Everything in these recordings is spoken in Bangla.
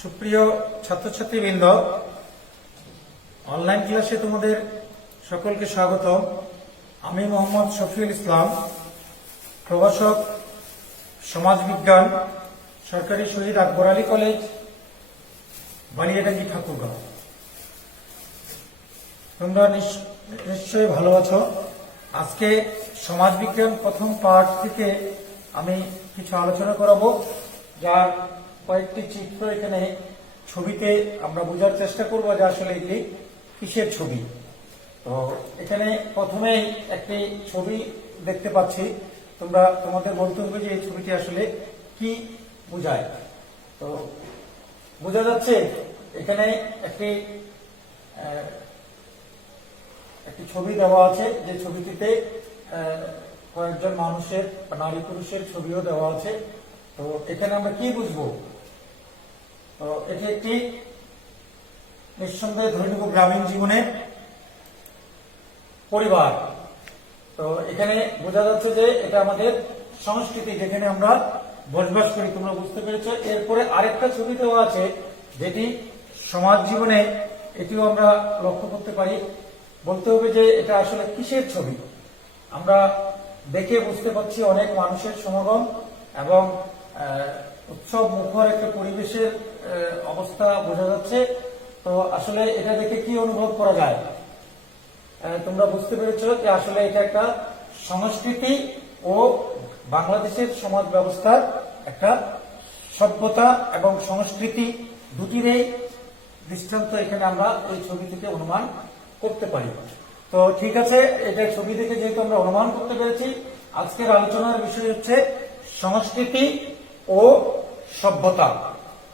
সুপ্রিয় ছাত্রছাত্রীবৃন্দ, অনলাইন ক্লাসে তোমাদের সকলকে স্বাগত। আমি মোহাম্মদ শফিউল ইসলাম, প্রভাষক সমাজবিজ্ঞান, সরকারি শহীদ আকবর আলী কলেজ, বানিয়াডাঙ্গি, ঠাকুরগাঁও। তোমরা নিশ্চয়ই ভালো আছো। আজকে সমাজবিজ্ঞান প্রথম পার্ট থেকে আমি কিছু আলোচনা করাবো, যার কয়েকটি চিত্র এখানে ছবিতে আমরা বোঝার চেষ্টা করবো যে আসলে এটি কিসের ছবি। তো এখানে প্রথমেই একটি ছবি দেখতে পাচ্ছি, তোমরা তোমাদের বলতে হবে যে এই ছবিটি আসলে কি বোঝায়। তো বোঝা যাচ্ছে এখানে একটি ছবি দেওয়া আছে, যে ছবিটিতে কয়েকজন মানুষের, নারী পুরুষের ছবিও দেওয়া আছে। তো এখানে আমরা কি বুঝবো? তো এটি একটি নিঃসন্দেহে ধরে নেব গ্রামীণ জীবনের পরিবার। তো এখানে বোঝা যাচ্ছে যে এটা আমাদের সংস্কৃতি, যেখানে আমরা বসবাস করি। তোমরা বুঝতে পেরেছো। এরপরে আরেকটা ছবি দেওয়া আছে, যেটি সমাজ জীবনে, এটিও আমরা লক্ষ্য করতে পারি। বলতে হবে যে এটা আসলে কিসের ছবি। আমরা দেখে বুঝতে পারছি অনেক মানুষের সমাগম এবং উৎসব মুখর একটা পরিবেশের অবস্থা বোঝা যাচ্ছে। তো আসলে এটা দেখে কি অনুভব করা যায়? তোমরা বুঝতে পেরেছো যে আসলে এটা একটা সংস্কৃতি ও বাংলাদেশের সমাজ ব্যবস্থার একটা সভ্যতা এবং সংস্কৃতি দুটিরই দৃষ্টান্ত এখানে আমরা এই ছবি থেকে অনুমান করতে পারি। তো ঠিক আছে, এটা ছবি থেকে যেহেতু আমরা অনুমান করতে পেরেছি, আজকের আলোচনার বিষয় হচ্ছে সংস্কৃতি ও সভ্যতা।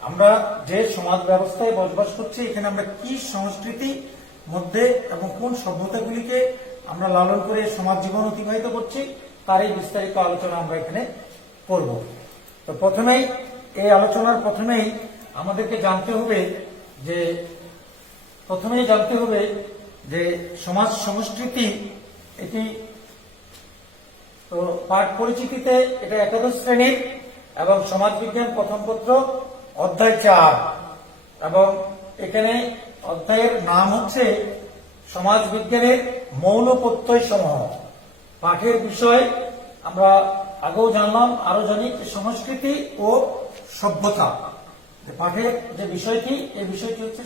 আমরা যে সমাজ ব্যবস্থায় বসবাস করছি, এখানে আমরা কি সংস্কৃতি মধ্যে এবং কোন সভ্যতাগুলিকে আমরা লালন করে সমাজ জীবন অতিবাহিত করছি, তারই বিস্তারিত আলোচনা আমরা এখানে করব। তো প্রথমেই এই আলোচনার প্রথমেই আমাদেরকে জানতে হবে যে সমাজ সংস্কৃতি, এটি তো পাঠ পরিচিতিতে এটা একাদশ শ্রেণীর এবং সমাজবিজ্ঞান প্রথম পত্র অধ্যায় 4, এবং এখানে অধ্যায়ের নাম হচ্ছে সমাজবিজ্ঞানের মৌল প্রত্যয় সমূহ। পাঠের বিষয় আমরা আগেও জানলাম, আরো জানি সংস্কৃতি ও সভ্যতা। পাঠের যে বিষয়টি, এই বিষয়টি হচ্ছে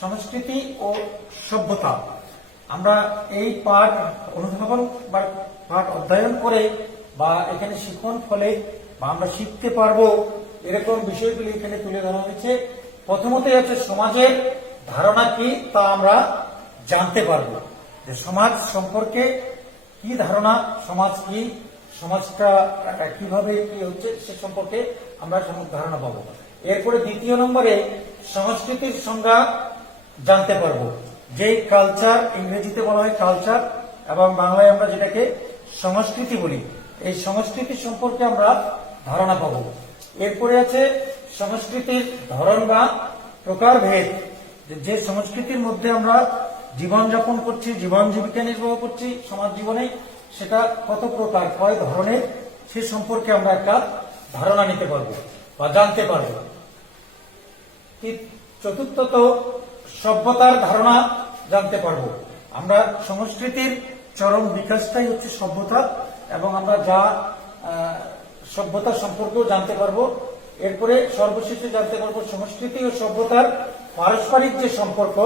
সংস্কৃতি ও সভ্যতা। আমরা এই পাঠ অনুধাবন বা পাঠ অধ্যয়ন করে বা এখানে শিখন ফলে বা আমরা শিখতে পারবো, এরকম বিষয়গুলি এখানে তুলে ধরা হয়েছে। প্রথমত হচ্ছে সমাজের ধারণা কি, তা আমরা জানতে পারবো, যে সমাজ সম্পর্কে কি ধারণা, সমাজ কি, সমাজটা কিভাবে কি হচ্ছে, সে সম্পর্কে আমরা ধারণা পাবো। এরপরে দ্বিতীয় নম্বরে সংস্কৃতির সংজ্ঞা জানতে পারবো, যে কালচার, ইংরেজিতে বলা হয় কালচার এবং বাংলায় আমরা যেটাকে সংস্কৃতি বলি, এই সংস্কৃতি সম্পর্কে আমরা ধারণা পাবো। এরপরে আছে সংস্কৃতির ধরন বা প্রকারভেদ, যে সংস্কৃতির মধ্যে আমরা জীবনযাপন করছি, জীবন জীবিকা নির্বাহ করছি সমাজ জীবনে, সেটা কত প্রকার, কয় ধরনের, সে সম্পর্কে আমরা একটা ধারণা নিতে পারবো বা জানতে পারবো। চতুর্থত সভ্যতার ধারণা জানতে পারবো। আমরা সংস্কৃতির চরম বিকাশটাই হচ্ছে সভ্যতা, এবং আমরা যা সভ্যতা সম্পর্কেও জানতে পারবো। এরপরে সর্বশেষে জানতে পারবো সংস্কৃতি ও সভ্যতার পারস্পরিক যে সম্পর্ক,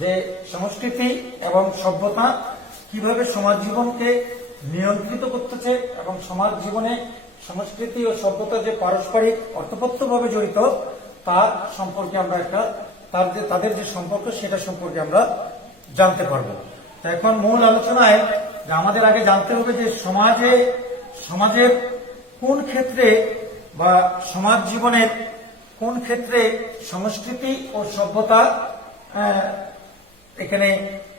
যে সংস্কৃতি এবং সভ্যতা কিভাবে সমাজ জীবনকে নিয়ন্ত্রিত করতেছে, এবং সমাজ জীবনে সংস্কৃতি ও সভ্যতা যে পারস্পরিক অর্থপত্তভাবে জড়িত, তার সম্পর্কে আমরা তাদের যে সম্পর্ক, সেটা সম্পর্কে আমরা জানতে পারবো। তো এখন মূল আলোচনায় যে আমাদের আগে জানতে হবে যে সমাজের কোন ক্ষেত্রে বা সমাজ জীবনের কোন ক্ষেত্রে সংস্কৃতি ও সভ্যতা এখানে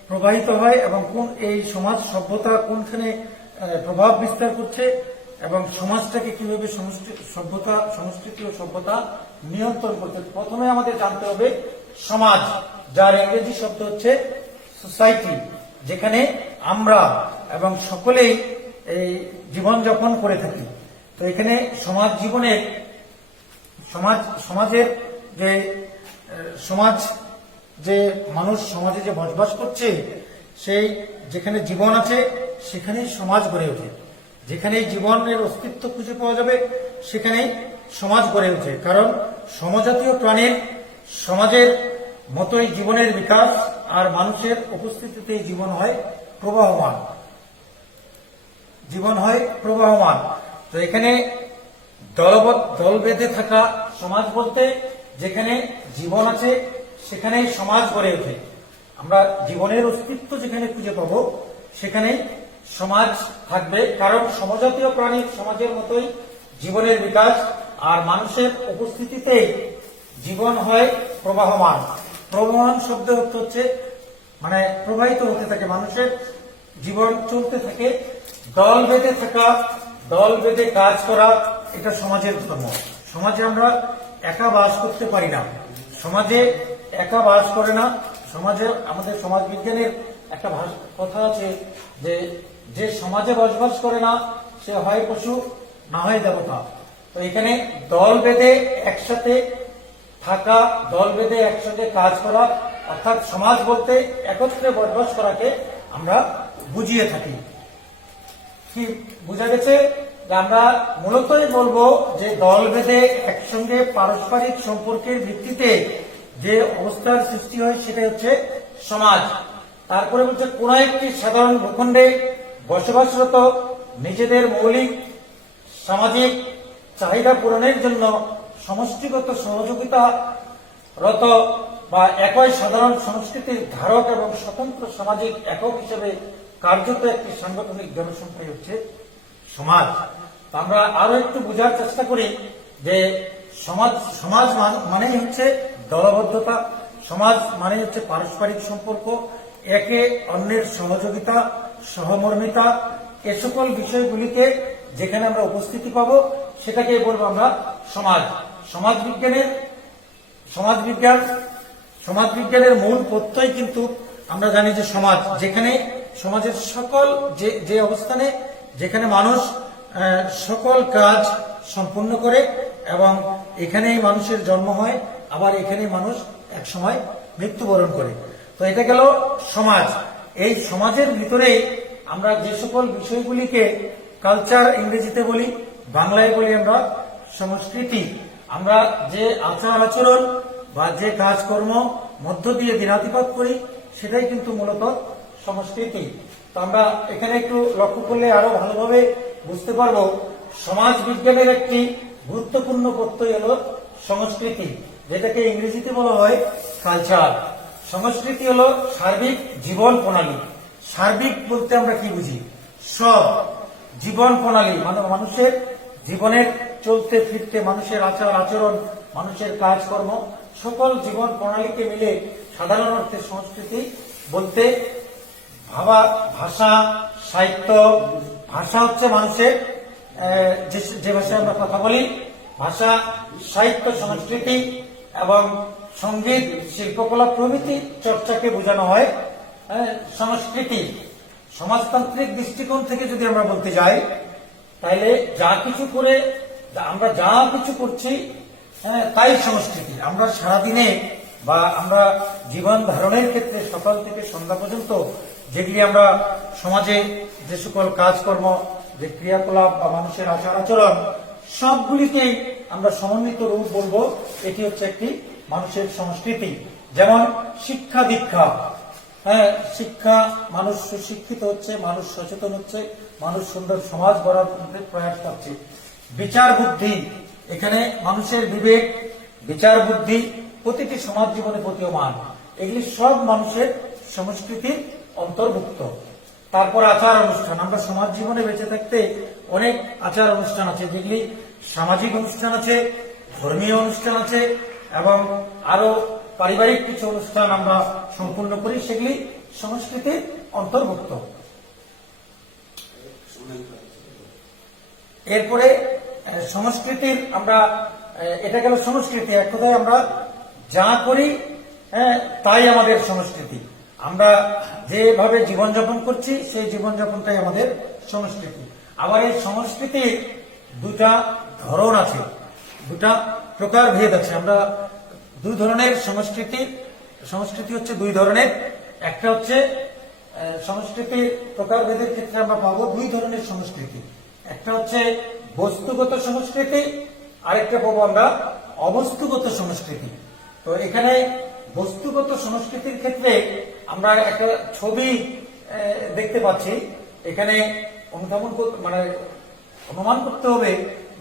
প্রবাহিত হয়, এবং কোন এই সমাজ সভ্যতা কোনখানে প্রভাব বিস্তার করছে, এবং সমাজটাকে কিভাবে সংস্কৃতি ও সভ্যতা নিয়ন্ত্রণ করতে। প্রথমে আমাদের জানতে হবে সমাজ, যার ইংরেজি শব্দ হচ্ছে সোসাইটি, যেখানে আমরা এবং সকলেই এই জীবনযাপন করে থাকি। তো এখানে সমাজ জীবনের সমাজের যে সমাজ যে মানুষ সমাজে যে বসবাস করছে, সেই যেখানে জীবন আছে সেখানেই সমাজ গড়ে ওঠে। যেখানেই জীবনের অস্তিত্ব খুঁজে পাওয়া যাবে সেখানেই সমাজ গড়ে ওঠে। কারণ সমজাতীয় প্রাণীর সমাজের মতোই জীবনের বিকাশ, আর মানুষের উপস্থিতিতে জীবন হয় প্রবাহমান। তো এখানে দল বেঁধে থাকা সমাজ বলতে যেখানে জীবন আছে সেখানেই সমাজ গড়ে ওঠে। আমরা জীবনের অস্তিত্ব যেখানে খুঁজে পাবো সেখানেই সমাজ থাকবে। কারণ সমজাতীয় প্রাণীর সমাজের মতোই জীবনের বিকাশ, আর মানুষের উপস্থিতিতেই জীবন হয় প্রবাহমান। প্রবাহমান শব্দের অর্থ হচ্ছে মানে প্রবাহিত হতে থাকে, মানুষের জীবন চলতে থাকে। দল বেঁধে থাকা, দল বেঁধে কাজ করা, এটা সমাজের ধর্ম। সমাজে আমরা একা বাস করতে পারি না, সমাজে একা বাস করে না। সমাজে আমাদের সমাজ বিজ্ঞানের একটা কথা আছে যে যে সমাজে বসবাস করে না সে হয় পশু না হয় দেবতা। তো এখানে দল বেঁধে একসাথে থাকা, দল বেঁধে একসাথে কাজ করা, অর্থাৎ সমাজ বলতে একত্রে বসবাস করাকে আমরা বুঝিয়ে থাকি। কি বোঝা গেছে? আমরা মূলতই বলবো যে দল বেঁধে একসঙ্গে পারস্পরিক সম্পর্কের ভিত্তিতে যে অবস্থার সৃষ্টি হয় সেটাই হচ্ছে সমাজ। তারপরে বলছে কোন একটি সাধারণ ভূখণ্ডে বসবাসরত নিজেদের মৌলিক সামাজিক চাহিদা পূরণের জন্য সমষ্টিগত সহযোগিতা রত বা একই সাধারণ সংস্কৃতির ধারক এবং স্বতন্ত্র সামাজিক একক হিসেবে কার্যত একটি সাংগঠনিক জনসংখ্যাই হচ্ছে সমাজ। আমরা আরো একটু বোঝার চেষ্টা করি যে সমাজ মানেই হচ্ছে দলবদ্ধতা, সমাজ মানে হচ্ছে পারস্পরিক সম্পর্ক, একে অন্যের সহযোগিতা, সহমর্মিতা, এ সকল বিষয়গুলিকে যেখানে আমরা উপস্থিতি পাবো সেটাকে বলবো আমরা সমাজ। সমাজবিজ্ঞানের মূল প্রত্যয় কিন্তু আমরা জানি যে সমাজ, যেখানে সমাজের সকল যে অবস্থানে যেখানে মানুষ সকল কাজ সম্পূর্ণ করে এবং এখানেই মানুষের জন্ম হয়, আবার এখানেই মানুষ এক সময় মৃত্যুবরণ করে। তো এটা গেল সমাজ। এই সমাজের ভিতরেই আমরা যে সকল বিষয়গুলিকে কালচার ইংরেজিতে বলি, বাংলায় বলি আমরা সংস্কৃতি। আমরা যে আচার আচরণ বা যে কাজকর্ম মধ্য দিয়ে দিনাতিপাত করি সেটাই কিন্তু মূলত সংস্কৃতি। তো আমরা এখানে একটু লক্ষ্য করলে আরো ভালোভাবে বুঝতে পারবো সমাজ বিজ্ঞানের একটি গুরুত্বপূর্ণ প্রত্যয় হলো সংস্কৃতি, যেটাকে ইংরেজিতে বলা হয় কালচার। সংস্কৃতি হলো সার্বিক জীবন প্রণালী। সার্বিক বলতে আমরা কি বুঝি? সব জীবন প্রণালী মানে মানুষের জীবনের চলতে ফিরতে, মানুষের আচার আচরণ, মানুষের কাজকর্ম, সকল জীবন প্রণালীকে মিলে সাধারণ অর্থে সংস্কৃতি বলতে ভাষা, সাহিত্য। ভাষা হচ্ছে মানুষের যে ভাষায় আমরা কথা বলি, ভাষা, সাহিত্য, সংস্কৃতি এবং সঙ্গীত, শিল্পকলা প্রভৃতি চর্চাকে বোঝানো হয় সংস্কৃতি। সমাজতান্ত্রিক দৃষ্টিকোণ থেকে যদি আমরা বলতে যাই তাহলে আমরা যা কিছু করছি তাই সংস্কৃতি। আমরা সারাদিনে বা আমরা জীবন ধারণের ক্ষেত্রে সকাল থেকে সন্ধ্যা পর্যন্ত যেগুলি আমরা সমাজে যে সকল কাজকর্ম, যে ক্রিয়াকলাপ বা মানুষের আচার আচরণ, সবগুলিকেই আমরা সমন্বিত রূপ বলবো এটি হচ্ছে একটি মানুষের সংস্কৃতি। যেমন শিক্ষা দীক্ষা, শিক্ষা, মানুষ সুশিক্ষিত হচ্ছে, মানুষ সচেতন হচ্ছে, মানুষ সুন্দর সমাজ গড়ার প্রয়াস করছে। বিচার বুদ্ধি, এখানে মানুষের বিবেক, বিচার বুদ্ধি প্রতিটি সমাজ জীবনে প্রতীয়মান, এগুলি সব মানুষের সংস্কৃতির অন্তর্ভুক্ত। তারপর আচার অনুষ্ঠান, আমরা সমাজ জীবনে বেঁচে থাকতে অনেক আচার অনুষ্ঠান আছে, যেগুলি সামাজিক অনুষ্ঠান আছে, ধর্মীয় অনুষ্ঠান আছে এবং আরো পারিবারিক কিছু অনুষ্ঠান আমরা সম্পূর্ণ করি, সেগুলি সংস্কৃতির অন্তর্ভুক্ত। এরপরে সংস্কৃতির আমরা এটা গেল সংস্কৃতি। এক কথায় আমরা যা করি তাই আমাদের সংস্কৃতি। আমরা যেভাবে জীবনযাপন করছি সেই জীবনযাপনটাই আমাদের সংস্কৃতি। আবার এই সংস্কৃতির দুটা ধরন আছে। দুটা প্রকার ভেদ আছে। আমরা দুই ধরনের সংস্কৃতি হচ্ছে দুই ধরনের। একটা হচ্ছে সংস্কৃতির প্রকার ভেদের ক্ষেত্রে আমরা পাবো দুই ধরনের সংস্কৃতি। একটা হচ্ছে বস্তুগত সংস্কৃতি, আরেকটা পাবো আমরা অবস্তুগত সংস্কৃতি। তো এখানে বস্তুগত সংস্কৃতির ক্ষেত্রে আমরা একটা ছবি দেখতে পাচ্ছি। এখানে অনুমান করতে হবে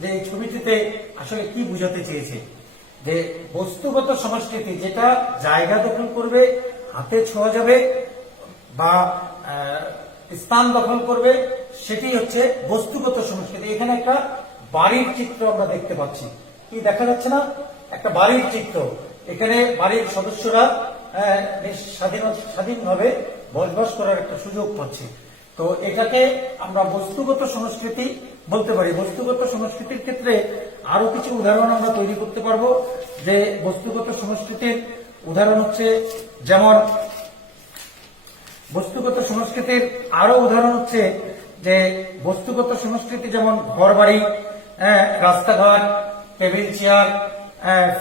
যে এই ছবিটিতে আসলে কি বোঝাতে চেয়েছে। যে বস্তুগত সংস্কৃতি যেটা জায়গা দখল করবে, হাতে ছোঁয়া যাবে বা স্থান দখল করবে, সেটি হচ্ছে বস্তুগত সংস্কৃতি। এখানে একটা বাড়ির চিত্র আমরা দেখতে পাচ্ছি। কি দেখা যাচ্ছে না? একটা বাড়ির চিত্র। এখানে বাড়ির সদস্যরা স্বাধীনভাবে বসবাস করার একটা সুযোগ পাচ্ছে। তো এটাকে আমরা বস্তুগত সংস্কৃতি বলতে পারি। বস্তুগত সংস্কৃতির ক্ষেত্রে আরো কিছু উদাহরণ আমরা তৈরি করতে পারবো। যে বস্তুগত সংস্কৃতির উদাহরণ হচ্ছে, যেমন বস্তুগত সংস্কৃতির আরো উদাহরণ হচ্ছে যে বস্তুগত সংস্কৃতি যেমন ঘর বাড়ি, রাস্তাঘাট, টেবিল চেয়ার,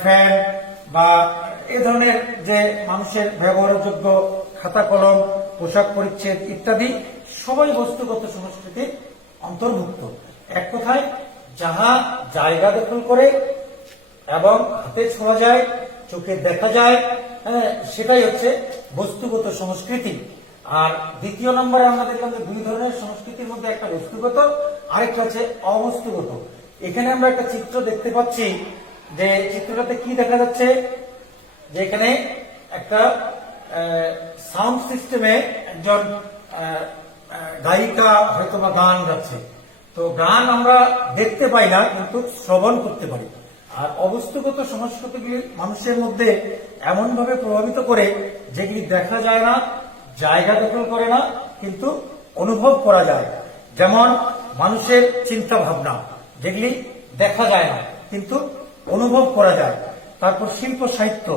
ফ্যান বা এ ধরনের যে মানুষের ব্যবহারযোগ্য খাতা কলম, পোশাক পরিচ্ছদ ইত্যাদি সবাই বস্তুগত সংস্কৃতির অন্তর্ভুক্ত। এক কথায় যাহা জায়গা দখল করে এবং হাতে ছোঁয়া যায়, চোখে দেখা যায়, সেটাই হচ্ছে বস্তুগত সংস্কৃতি। আর দ্বিতীয় নম্বরে আমরা দেখলাম যে দুই ধরনের সংস্কৃতির মধ্যে একটা বস্তুগত, আরেকটা হচ্ছে অবস্তুগত। এখানে আমরা একটা চিত্র দেখতে পাচ্ছি। যে চিত্রটাতে কি দেখা যাচ্ছে, যে এখানে একটা সাউন্ড সিস্টেমে একজন গায়িকা হয়তো বা গান গাচ্ছে। তো গান আমরা দেখতে পাই না, কিন্তু শ্রবণ করতে পারি। আর অবস্তুগত সংস্কৃতিগুলি মানুষের মধ্যে এমন ভাবে প্রভাবিত করে যেগুলি দেখা যায় না, জায়গা দখল করে না, কিন্তু অনুভব করা যায়। যেমন মানুষের চিন্তা ভাবনা, যেগুলি দেখা যায় না কিন্তু অনুভব করা যায়। তারপর শিল্প সাহিত্য,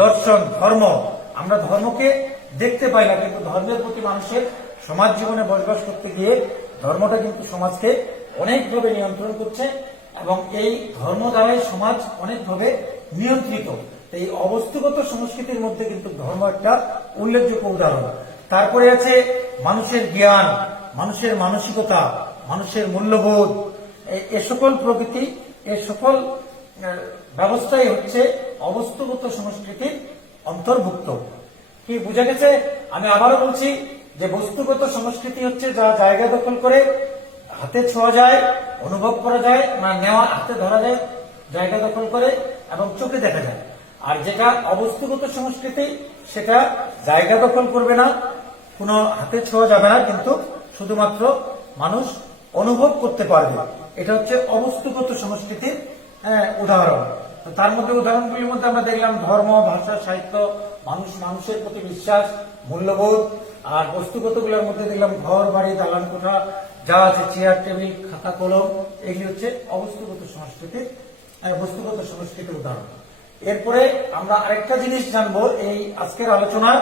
দর্শন, ধর্ম। আমরা ধর্মকে দেখতে পাই না, কিন্তু ধর্মের প্রতি মানুষের সমাজ জীবনে বসবাস করতে গিয়ে ধর্মটা কিন্তু সমাজকে অনেকভাবে নিয়ন্ত্রণ করছে এবং এই ধর্ম দ্বারাই সমাজ অনেকভাবে নিয়ন্ত্রিত। এই অবস্তুগত সংস্কৃতির মধ্যে কিন্তু ধর্ম একটা উল্লেখযোগ্য উদাহরণ। তারপরে আছে মানুষের জ্ঞান, মানুষের মানসিকতা, মানুষের মূল্যবোধ। এ সকল প্রকৃতি, এ সকল ব্যবস্থাই হচ্ছে অবস্তুগত সংস্কৃতির অন্তর্ভুক্ত। কি বোঝা গেছে? আমি আবারও বলছি যে বস্তুগত সংস্কৃতি হচ্ছে যা জায়গা দখল করে, হাতে ছোঁয়া যায়, অনুভব করা যায়, নেওয়া হাতে ধরা যায়, জায়গা দখল করে এবং চোখে দেখা যায়। আর যেটা অবস্তুগত সংস্কৃতি, সেটা জায়গা দখল করবে না, কোনো হাতে ছোঁয়া যাবে না, কিন্তু শুধুমাত্র মানুষ অনুভব করতে পারবে। এটা হচ্ছে অবস্তুগত সংস্কৃতির উদাহরণ। তার মধ্যে উদাহরণগুলির মধ্যে আমরা দেখলাম ধর্ম, ভাষা, সাহিত্য, মানুষের প্রতি বিশ্বাস, মূল্যবোধ। আর বস্তুগত গুলোর মধ্যে দেখলাম ঘর বাড়ি, দালান কোঠা, যা আছে চেয়ার টেবিল খাতা কলম। এগুলি হচ্ছে অবস্তুগত সংস্কৃতির বস্তুগত সংস্কৃতির উদাহরণ। এরপরে আমরা আরেকটা জিনিস জানবো এই আজকের আলোচনার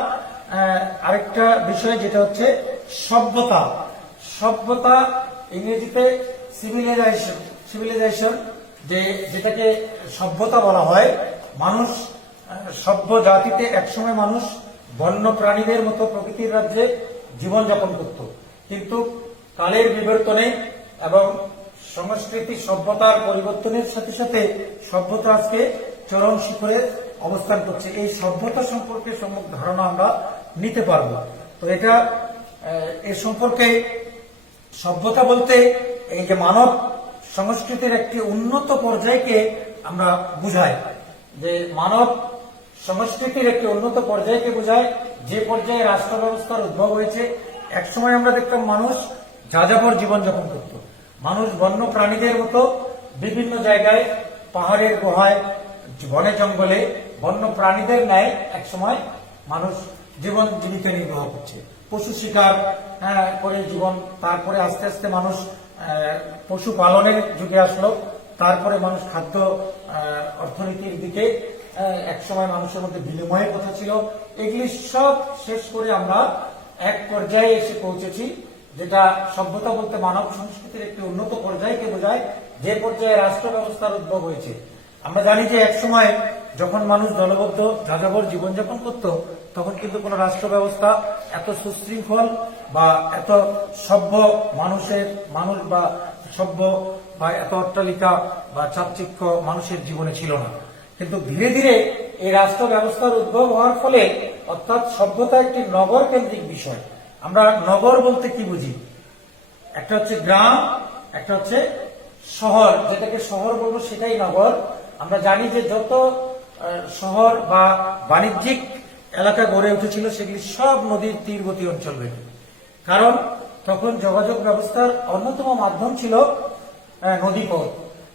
আরেকটা বিষয়, যেটা হচ্ছে সভ্যতা। সভ্যতা ইংরেজিতে সিভিলাইজেশন, যেটাকে সভ্যতা বলা হয়। মানুষ সভ্য জাতিতে একসময় মানুষ বন্য প্রাণীদের মতো প্রকৃতির রাজ্যে জীবনযাপন করত, কিন্তু কালের বিবর্তনে এবং সংস্কৃতি সভ্যতার পরিবর্তনের সাথে সাথে সভ্যতা আজকে চরম শিখরে অবস্থান করছে। এই সভ্যতা সম্পর্কে সম্যক ধারণা আমরা নিতে পারব। তো এটা এ সম্পর্কে সভ্যতা বলতে এই যে মানব সংস্কৃতির একটি উন্নত পর্যায়কে আমরা বুঝাই। যে মানব সংস্কৃতির একটি উন্নত পর্যায়কে বোঝায়, যে পর্যায়ে রাষ্ট্র ব্যবস্থার উদ্ভব হয়েছে। একসময় আমরা দেখতাম মানুষ যাযাবর জীবনযাপন করত। মানুষ বন্য প্রাণীদের মতো বিভিন্ন জায়গায়, পাহাড়ের গুহায়, বনে জঙ্গলে বন্য প্রাণীদের ন্যায় একসময় মানুষ জীবিকা নির্বাহ করছে, পশু শিকার করে জীবন। তারপরে আস্তে আস্তে মানুষ পশু পালনের যুগে আসলো। তারপরে মানুষ খাদ্য অর্থনীতির দিকে, একসময় মানুষের মধ্যে বিনিময়ের কথা ছিল। এগুলি সব শেষ করে আমরা এক পর্যায়ে এসে পৌঁছেছি, যেটা সভ্যতা বলতে মানব সংস্কৃতির একটি উন্নত পর্যায়কে বোঝায়, যে পর্যায়ে রাষ্ট্র ব্যবস্থার উদ্ভব হয়েছে। আমরা জানি যে এক সময় যখন মানুষ দলবদ্ধ যাযাবর জীবনযাপন করত, তখন কিন্তু কোনো রাষ্ট্র ব্যবস্থা এত সুশৃঙ্খল বা এত সভ্য মানুষ বা সভ্য বা এত অট্টালিকা বা চাকচিক্য মানুষের জীবনে ছিল না। কিন্তু ধীরে ধীরে এই রাষ্ট্র ব্যবস্থার উদ্ভব হওয়ার ফলে, অর্থাৎ সভ্যতা একটি নগর কেন্দ্রিক বিষয়। আমরা নগর বলতে কি বুঝি? একটা হচ্ছে গ্রাম, একটা হচ্ছে শহর। যেটাকে শহর বলবো সেটাই নগর। আমরা জানি যে যত শহর বা বাণিজ্যিক এলাকা গড়ে উঠেছিল সেগুলি সব নদীর তীরবর্তী অঞ্চল ভেবে, কারণ তখন যোগাযোগ ব্যবস্থার অন্যতম মাধ্যম ছিল নদীপথ।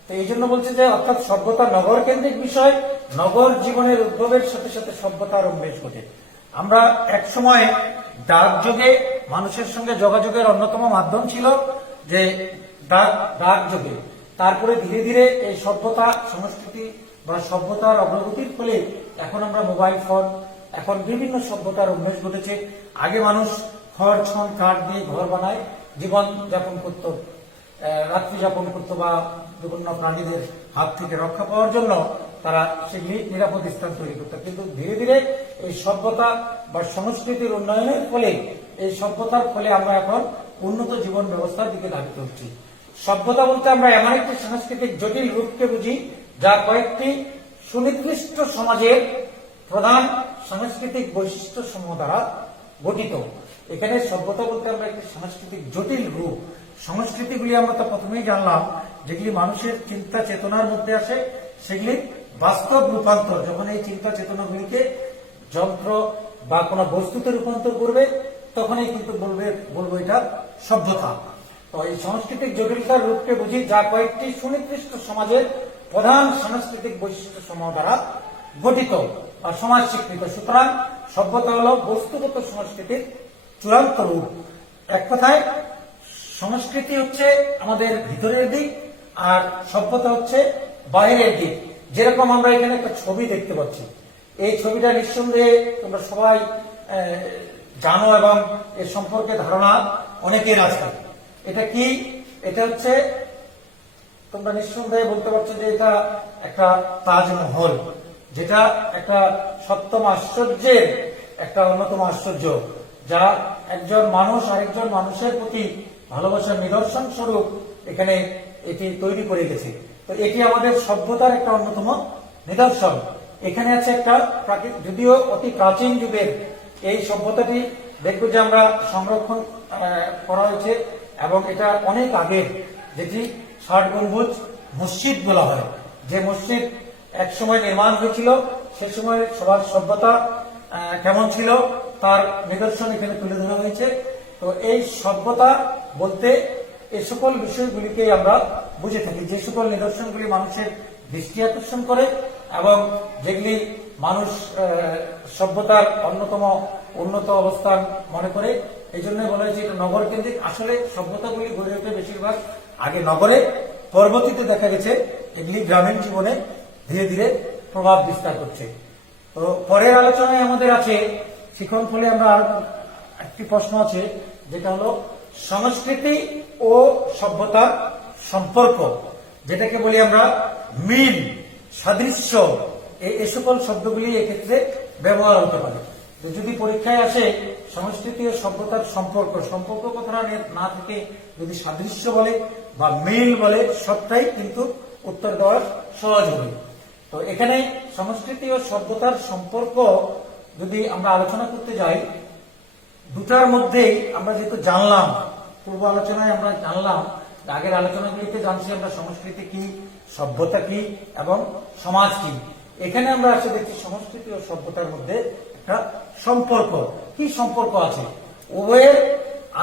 তো এই জন্য বলছে যে অর্থাৎ সভ্যতা নগর কেন্দ্রিক বিষয়। নগর জীবনের উদ্ভবের সাথে সাথে সভ্যতার উন্মেষ ঘটে। আমরা এক সময় ডাকযোগে মানুষের সঙ্গে যোগাযোগের অন্যতম মাধ্যম ছিল যে ডাকযোগে। তারপরে ধীরে ধীরে এই সভ্যতা সংস্কৃতি বা সভ্যতার অগ্রগতির ফলে এখন আমরা মোবাইল ফোন, এখন বিভিন্ন সভ্যতার উন্মেষ ঘটেছে। আগে মানুষ খড় ছন কাঠ দিয়ে ঘর বানায় জীবন যাপন করত, রাত্রি যাপন করতো বা বিভিন্ন প্রাণীদের হাত থেকে রক্ষা পাওয়ার জন্য তারা সেগুলি নিরাপদ স্থান তৈরি করত। কিন্তু ধীরে ধীরে এই সভ্যতা বা সংস্কৃতির উন্নয়নের ফলে, এই সভ্যতার ফলে আমরা এখন উন্নত জীবন ব্যবস্থার দিকে ধাবিত হচ্ছি। সভ্যতা বলতে আমরা এমন একটি সাংস্কৃতিক জটিল রূপকে বুঝি যা কয়েকটি সুনির্দিষ্ট সমাজের প্রধান সাংস্কৃতিক বৈশিষ্ট্য সমূহ দ্বারা গঠিত। এখানে সভ্যতা বলতে আমরা একটি সাংস্কৃতিক জটিল রূপ। সংস্কৃতিগুলি আমরা তো প্রথমেই জানলাম, যেগুলি মানুষের চিন্তা চেতনার মধ্যে আসে, সেগুলি বাস্তব রূপান্তর। যখন এই চিন্তা চেতনাগুলিকে যন্ত্র বা কোনো বস্তুতে রূপান্তর করবে, তখনই কিন্তু বলবো এটা সভ্যতা। তো এই সাংস্কৃতিক জটিলতার রূপকে বুঝি যা কয়েকটি সুনির্দিষ্ট সমাজের প্রধান সাংস্কৃতিক বৈশিষ্ট্য সমূহ দ্বারা গঠিত বা সমাজ স্বীকৃত। সুতরাং সভ্যতা হল বস্তুগত সংস্কৃতির চূড়ান্ত রূপ। এক কথায় সংস্কৃতি হচ্ছে আমাদের ভিতরের দিক, আর সভ্যতা হচ্ছে বাইরের দিক। যেরকম আমরা এখানে একটা ছবি দেখতে পাচ্ছি, এই ছবিটা নিঃসন্দেহে তোমরা সবাই জানো এবং এর সম্পর্কে ধারণা অনেকের আছে। এটা কি? এটা হচ্ছে, তোমরা নিঃসন্দেহে বলতে পারছো যে এটা একটা তাজমহল, যেটা একটা সপ্তম আশ্চর্যের একটা অন্যতম আশ্চর্য, যা একজন মানুষ আরেকজন মানুষের প্রতি ভালোবাসার নিদর্শন স্বরূপ এখানে এটি তৈরি করে গেছে। তো এটি আমাদের সভ্যতার একটা অন্যতম নিদর্শন। এখানে আছে একটা যদিও অতি প্রাচীন যুগের এই সভ্যতাটি, দেখবো যে আমরা সংরক্ষণ করা হয়েছে এবং এটা অনেক আগের, যেটি ৬০ গম্বুজ মসজিদ বলা হয়। যে মসজিদ এক সময় নির্মাণ হয়েছিল, সে সময় সবার সভ্যতা কেমন ছিল তার নিদর্শন এখানে তুলে ধরা হয়েছে। তো এই সভ্যতা বলতে এই সকল বিষয়গুলিকে আমরা বুঝে থাকি, যে সকল নিদর্শনগুলি মানুষের দৃষ্টি আকর্ষণ করে এবং যেগুলি মানুষ সভ্যতার অন্যতম উন্নত অবস্থান মনে করে। এই জন্য বলা হয়েছে এটা নগর কেন্দ্রিক। আসলে সভ্যতাগুলি গড়ে ওঠে বেশিরভাগ আগে নগরে, পরবর্তীতে দেখা গেছে এগুলি গ্রামীণ জীবনে ধীরে ধীরে প্রভাব বিস্তার করছে। তো পরের আলোচনায় আমাদের আছে শিখন ফলে আমরা আর একটি প্রশ্ন আছে, যেটা হলো সংস্কৃতি ও সভ্যতার সম্পর্ক, যেটাকে বলি আমরা মিল, সাদৃশ্য। এই সকল শব্দগুলি এক্ষেত্রে ব্যবহার হতে পারে। যদি পরীক্ষায় আসে সংস্কৃতি ও সভ্যতার সম্পর্ক, সম্পর্ক কথাটা না থেকে যদি সাদৃশ্য বলে বা মিল বলে, সবটাই কিন্তু উত্তর দেওয়া সহজ হবে। তো এখানে সংস্কৃতি ও সভ্যতার সম্পর্ক যদি আমরা আলোচনা করতে যাই, দুটার মধ্যেই আমরা যেহেতু জানলাম, পূর্ব আলোচনায় আমরা জানলাম, আগের আলোচনাগুলিতে জানছি আমরা সংস্কৃতি কি, সভ্যতা কি এবং সমাজ কি। এখানে আমরা আসে দেখছি সংস্কৃতি ও সভ্যতার মধ্যে একটা সম্পর্ক। কি সম্পর্ক আছে? উভয়ের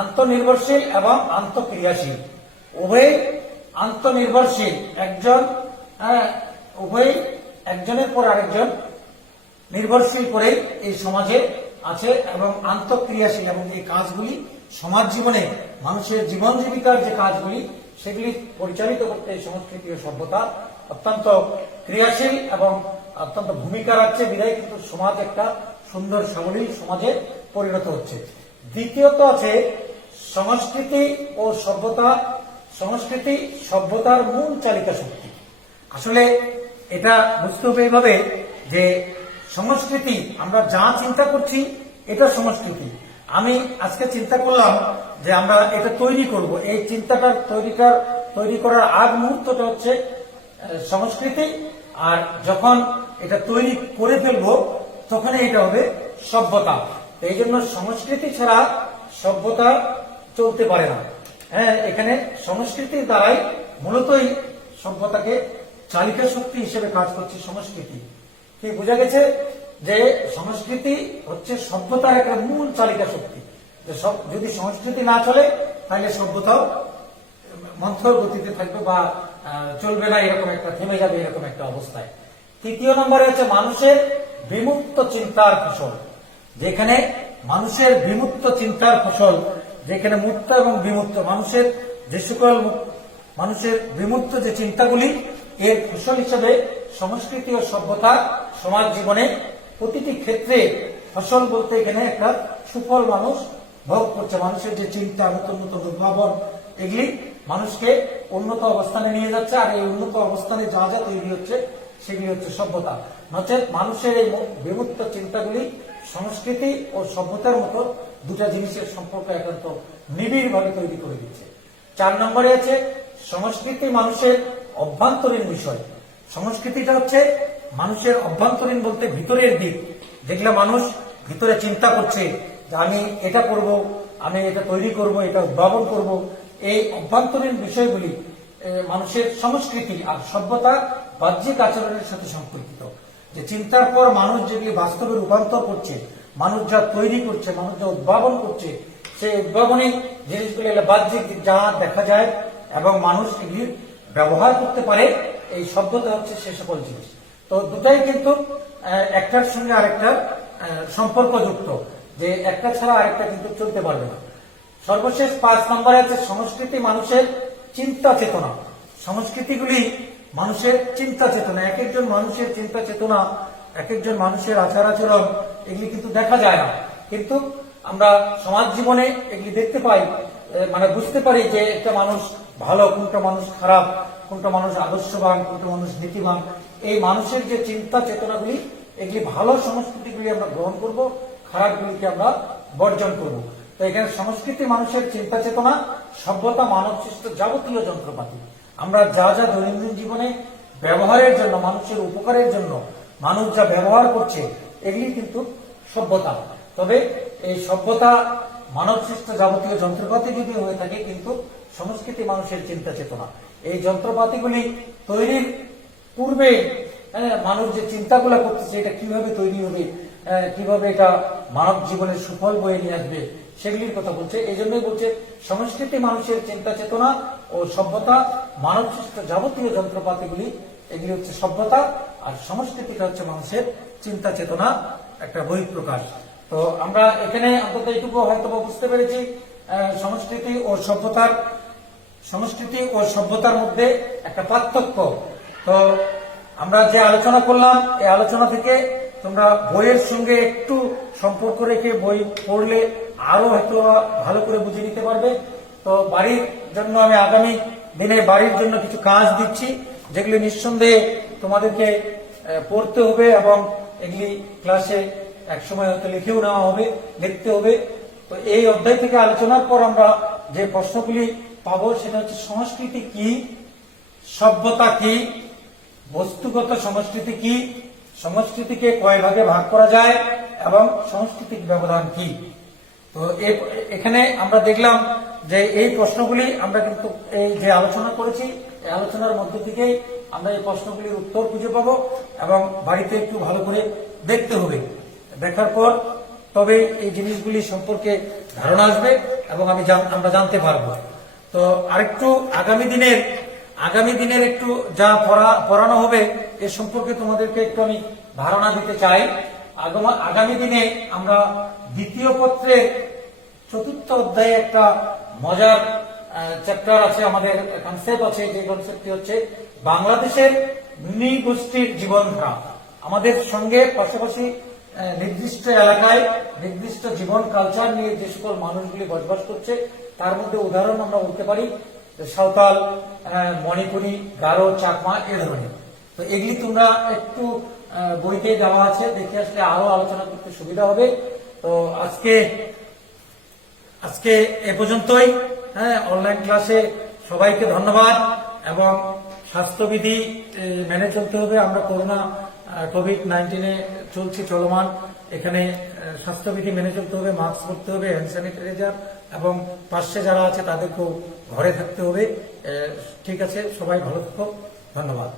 আন্তনির্ভরশীল এবং আন্তঃক্রিয়াশীল। উভয় আন্তনির্ভরশীল, উভয় একজনের পর আরেকজন নির্ভরশীল করে এই সমাজে আছে এবং আন্তঃক্রিয়াশীল, এবং এই কাজগুলি সমাজ জীবনে মানুষের জীবন জীবিকার যে কাজগুলি সেগুলি পরিচালিত করতে এই সংস্কৃতি ও সভ্যতা অত্যন্ত ক্রিয়াশীল এবং অত্যন্ত ভূমিকা রাখছে। বিধায় কিন্তু সমাজ একটা সুন্দর সাবলীল সমাজে পরিণত হচ্ছে। দ্বিতীয়ত আছে সংস্কৃতি ও সভ্যতা। সংস্কৃতি সভ্যতার মূল চালিকা শক্তি। আসলে এটা বুঝতে হবে এইভাবে যে সংস্কৃতি, আমরা যা চিন্তা করছি এটা সংস্কৃতি। আমি আজকে চিন্তা করলাম যে আমরা এটা তৈরি করব, এই চিন্তাটার তৈরি করার আগ মুহূর্তটা হচ্ছে সংস্কৃতি, আর যখন এটা তৈরি করে ফেলবো তখন এটা হবে সভ্যতা। এই জন্য সংস্কৃতি ছাড়া সভ্যতা চলতে পারে না। হ্যাঁ, এখানে সংস্কৃতির দ্বারাই মূলতই সভ্যতাকে চালিকা শক্তি হিসেবে কাজ করছে সংস্কৃতি। কি বোঝা গেছে যে সংস্কৃতি হচ্ছে সভ্যতার একটা মূল চালিকা শক্তি। যদি সংস্কৃতি না চলে তাহলে সভ্যতাও মন্থর গতিতে থাকবে বা চলবে না, এরকম একটা থেমে যাবে, এরকম একটা অবস্থায়। তৃতীয় নম্বরে হচ্ছে মানুষের বিমুক্ত চিন্তার ফসল। যেখানে মানুষের বিমুক্ত চিন্তার ফসল, যেখানে মুক্ত এবং বিমুক্ত মানুষের যে সকল মানুষের বিমুক্ত যে চিন্তাগুলি, এর ফসল হিসেবে সংস্কৃতি ও সভ্যতা সমাজ জীবনে প্রতিটি ক্ষেত্রে ফসল বলতে এখানে একটা সুফল মানুষ ভোগ করছে। মানুষের যে চিন্তা, নতুন নতুন উদ্ভাবন, এগুলি মানুষকে উন্নত অবস্থানে নিয়ে যাচ্ছে। আর এই উন্নত অবস্থানে যা যা তৈরি হচ্ছে সেগুলি হচ্ছে সভ্যতা। নচেত মানুষের এই বিমুক্ত চিন্তাগুলি সংস্কৃতি ও সভ্যতার মতো দুটা জিনিসের সম্পর্ক একান্ত নিবিড় ভাবে তৈরি করে দিচ্ছে। 4 নম্বরে আছে সংস্কৃতি মানুষের অভ্যন্তরীণ বিষয়। সংস্কৃতিটা হচ্ছে মানুষের অভ্যন্তরীণ বলতে ভিতরের দিক, যেগুলো মানুষ ভিতরে চিন্তা করছে যে আমি এটা করব, আমি এটা তৈরি করব, এটা উদ্ভাবন করব। এই অভ্যন্তরীণ বিষয়গুলি মানুষের সংস্কৃতি। আর সভ্যতা বাহ্যিক আচরণের সাথে সম্পর্কিত, যে চিন্তার পর মানুষ যেগুলি বাস্তবে রূপান্তর করছে, মানুষ যা তৈরি করছে, মানুষ যা উদ্ভাবন করছে, সেই উদ্ভাবনী জিনিসগুলি বাহ্যিক যা দেখা যায় এবং মানুষ এগুলি ব্যবহার করতে পারে, এই সভ্যতা হচ্ছে সে সকল জিনিস। তো দুটাই কিন্তু একটার সঙ্গে আরেকটা সম্পর্কযুক্ত, যে একটা ছাড়া আরেকটা কিন্তু চলতে পারবে না। সর্বশেষ 5 নম্বরে আছে সংস্কৃতি মানুষের চিন্তা চেতনা। সংস্কৃতিগুলি মানুষের চিন্তা চেতনা। এক একজন মানুষের চিন্তা চেতনা, এক একজন মানুষের আচার আচরণ, এগুলি কিন্তু দেখা যায় না, কিন্তু আমরা সমাজ জীবনে এগুলি দেখতে পাই, মানে বুঝতে পারি যে একটা মানুষ ভালো, কোনটা মানুষ খারাপ, কোনটা মানুষ আদর্শবান, কোনটা মানুষ নীতিবান। এই মানুষের যে চিন্তা চেতনাগুলি, এগুলি ভালো সংস্কৃতিগুলি আমরা গ্রহণ করব, খারাপগুলিকে আমরা বর্জন করব। তো এখানে সংস্কৃতি মানুষের চিন্তা চেতনা, সভ্যতা মানব সৃষ্ট যাবতীয় যন্ত্রপাতি। আমরা যা যা দৈনন্দিন জীবনে ব্যবহারের জন্য, মানুষের উপকারের জন্য মানুষ যা ব্যবহার করছে, এগুলি কিন্তু সভ্যতা। তবে এই সভ্যতা মানব সৃষ্ট যাবতীয় যন্ত্রপাতি যদি হয়ে থাকে, কিন্তু সংস্কৃতি মানুষের চিন্তা চেতনা। এই যন্ত্রপাতিগুলি তৈরির পূর্বে মানুষ যে চিন্তাগুলো করতেছে, এটা কিভাবে তৈরি হবে, কিভাবে এটা মানব জীবনের সুফল বয়ে নিয়ে আসবে, সেগুলির কথা বলছে। এই জন্যই বলছে সংস্কৃতি মানুষের চিন্তা চেতনা ও সভ্যতা মানব সৃষ্ট যাবতীয় যন্ত্রপাতিগুলি, এগুলি হচ্ছে সভ্যতা, আর সংস্কৃতিটা হচ্ছে মানুষের চিন্তা চেতনা একটা বহিঃপ্রকাশ। তো আমরা এখানে অন্তত এইটুকু হয়তো বুঝতে পেরেছি সংস্কৃতি ও সভ্যতার মধ্যে একটা পার্থক্য। তো আমরা যে আলোচনা করলাম, এই আলোচনা থেকে তোমরা বইয়ের সঙ্গে একটু সম্পর্ক রেখে বই পড়লে আরো হয়তো ভালো করে বুঝে নিতে পারবে। তো বাড়ির জন্য আমি আগামী দিনে বাড়ির জন্য কিছু কাজ দিচ্ছি, যেগুলি নিঃসন্দেহে তোমাদেরকে পড়তে হবে এবং এগুলি ক্লাসে একসময় হয়তো লিখেও নেওয়া হবে, লিখতে হবে। তো এই অধ্যায় থেকে আলোচনার পর আমরা যে প্রশ্নগুলি পাবো, সেটা হচ্ছে সংস্কৃতি কি, সভ্যতা কি, বস্তুগত সংস্কৃতি কি, সংস্কৃতিকে কয় ভাগে ভাগ করা যায় এবং সাংস্কৃতিক ব্যবধান কি। তো এখানে আমরা দেখলাম যে এই প্রশ্নগুলি আমরা কিন্তু এই যে আলোচনা করেছি, এই আলোচনার মধ্য থেকেই আমরা এই প্রশ্নগুলির উত্তর খুঁজে পাবো এবং বাড়িতে একটু ভালো করে দেখতে হবে। দেখার পর তবে এই জিনিসগুলি সম্পর্কে ধারণা আসবে এবং আমরা জানতে পারবো। তো আরেকটু আগামী দিনের একটু যা পড়ানো হবে এ সম্পর্কে তোমাদেরকে একটু আমি ধারণা দিতে চাই। আগামী দিনে আমরা দ্বিতীয় পত্রের 4র্থ অধ্যায়ে একটা মজার চ্যাপ্টার আছে, আমাদের কনসেপ্ট আছে, যে কনসেপ্টটি হচ্ছে বাংলাদেশের নৃগোষ্ঠীর জীবনধারা। আমাদের সঙ্গে পাশাপাশি নির্দিষ্ট এলাকায় নির্দিষ্ট জীবন কালচার নিয়ে যে সকল মানুষগুলি বসবাস করছে, তার মধ্যে উদাহরণ আমরা বলতে পারি সাঁওতাল, মণিপুরী, গারো, চাকমা, এ ধরনের। তো এগুলি তোমরা একটু বইতে দেওয়া আছে, দেখে আসলে আরো আলোচনা করতে সুবিধা হবে। তো আজকে এ পর্যন্তই। হ্যাঁ, অনলাইন ক্লাসে সবাইকে ধন্যবাদ, এবং স্বাস্থ্যবিধি মেনে চলতে হবে। আমরা করোনা কোভিড-19 চলমান, এখানে স্বাস্থ্যবিধি মেনে চলতে হবে, মাস্ক পরতে হবে, হ্যান্ড স্যানিটাইজার, এবং পাশে যারা আছে তাদেরকেও ঘরে থাকতে হবে। ঠিক আছে, সবাই ভালো থাকো, ধন্যবাদ।